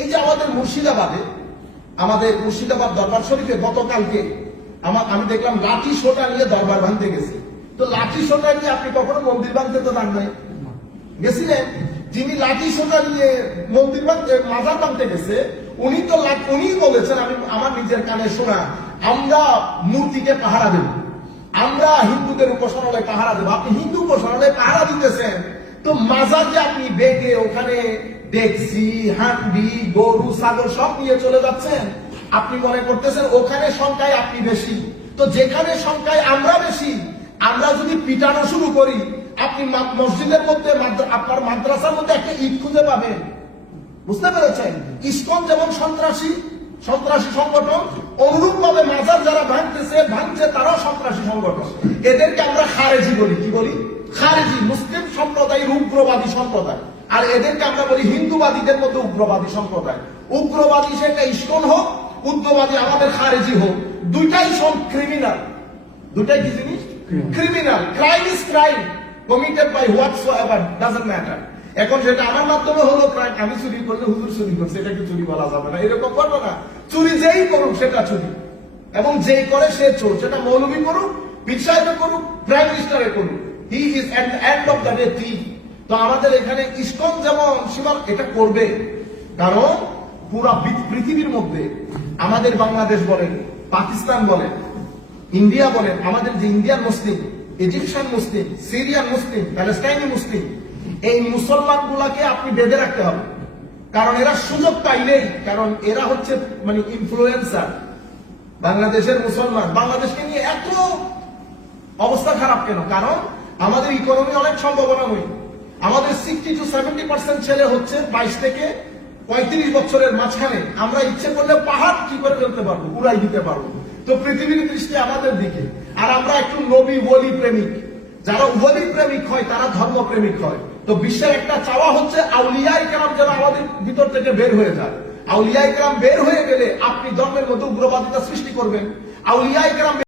এই যে আমাদের মুর্শিদাবাদে, আমাদের মুর্শিদাবাদ দরবার শরীফে গতকালকে আমার আমি দেখলাম লাঠি সোটা নিয়ে দরবার ভাঙতে গেছে। তো লাঠি সোটা নিয়ে আপনি কখনো মন্দির ভাঙতে তো নাই? গেছিলেন? যিনি লাঠি সোটা নিয়ে মন্দির ভাঙতে মাজার ভাঙতে গেছে, উনি তো উনিই বলেছেন, আমি আমার নিজের কানে শোনা, আমরা মূর্তিকে পাহারা দেব। আমরা হিন্দুদের উপাসনালয় পাহারা দেব। আপনি হিন্দু উপাসনালয় পাহারা দিতেছেন। তো মাজার যে আপনি বেগে ওখানে ডেকসি হান্ডি গরু, ছাগল সব নিয়ে চলে যাচ্ছেন। আপনি মনে করতেছেন ওখানে সংখ্যায় আপনি বেশি। তো যেখানে সংখ্যায় আমরা বেশি, আমরা যদি পিটানো শুরু করি, আপনি মসজিদের মধ্যে আপনার মাদ্রাসার মধ্যে একটা ঈদ খুঁজে পাবেন। বুঝতে পেরেছেন? ইসকন যেমন সন্ত্রাসী সন্ত্রাসী সংগঠন অনুরূপ ভাবে মাজার যারা ভাঙতেছে, ভাঙছে তারাও সন্ত্রাসী সংগঠন। এদেরকে আমরা খারেজি বলি। কি বলি? খারেজি মুসলিম সম্প্রদায় উগ্রবাদী সম্প্রদায়। আর এদেরকে আমরা বলি হিন্দুবাদীদের মধ্যে উগ্রবাদী সম্প্রদায়। উগ্রবাদী সেটা ইসকন হোক উগ্রবাদী আমাদের খারেজি হোক। দুইটাই সব ক্রিমিনাল দুটাই কি জিনিস? Criminal crime is crime committed by whatsoever doesn't matter এখন সেটা আমার মাধ্যমে হলো ক্রাইম আমি চুরি করলে হুজুর চুরি করছে এটাকে চুরি বলা যাবে না? এরকম করব না। চুরি যেই করুক সেটা চুরি। এবং যেই করে সে চোর সেটা মৌলবী করুক পীর করুক প্রাইম মিনিস্টারে করুক। আমাদের এখানে ইসকন যেমন সীমা এটা করবে, কারণ পুরা পৃথিবীর মধ্যে আমাদের বাংলাদেশ বলেন, পাকিস্তান বলেন, ইন্ডিয়া বলেন, আমাদের যে ইন্ডিয়ান মুসলিম, ইজিপশিয়ান মুসলিম, সিরিয়ান মুসলিম, প্যালেস্টাইনি মুসলিম, এই মুসলমান গুলাকে আপনি বেঁধে রাখতে হবে। কারণ এরা সুযোগ পাইলেই, কারণ এরা হচ্ছে মানে ইনফ্লুয়েন্সার বাংলাদেশের মুসলমান, বাংলাদেশকে নিয়ে এত অবস্থা খারাপ কেন? কারণ আমাদের ইকোনমি অনেক সম্ভাবনাময়ী। আমাদের সিক্সটি টু সেভেন্টি পার্সেন্ট ছেলে হচ্ছে বাইশ থেকে পঁয়ত্রিশ বছরের মাঝখানে। আমরা ইচ্ছে করলে পাহাড় কি করে ফেলতে পারব, উড়াই দিতে পারব। তো পৃথিবীর দৃষ্টি আমাদের দিকে। আর আমরা একটু নবী, ওলি প্রেমিক। যারা ওলি প্রেমিক হয়, তারা ধর্ম প্রেমিক হয়। তো বিশ্বের একটা চাওয়া হচ্ছে আউলিয়াই ইকরাম যেন আমাদের ভিতর থেকে বের হয়ে যায়। আউলিয়াই ইকরাম বের হয়ে গেলে আপনি ধর্মের মধ্যে উগ্রবাদিতা সৃষ্টি করবেন। আউলিয়াই ইকরাম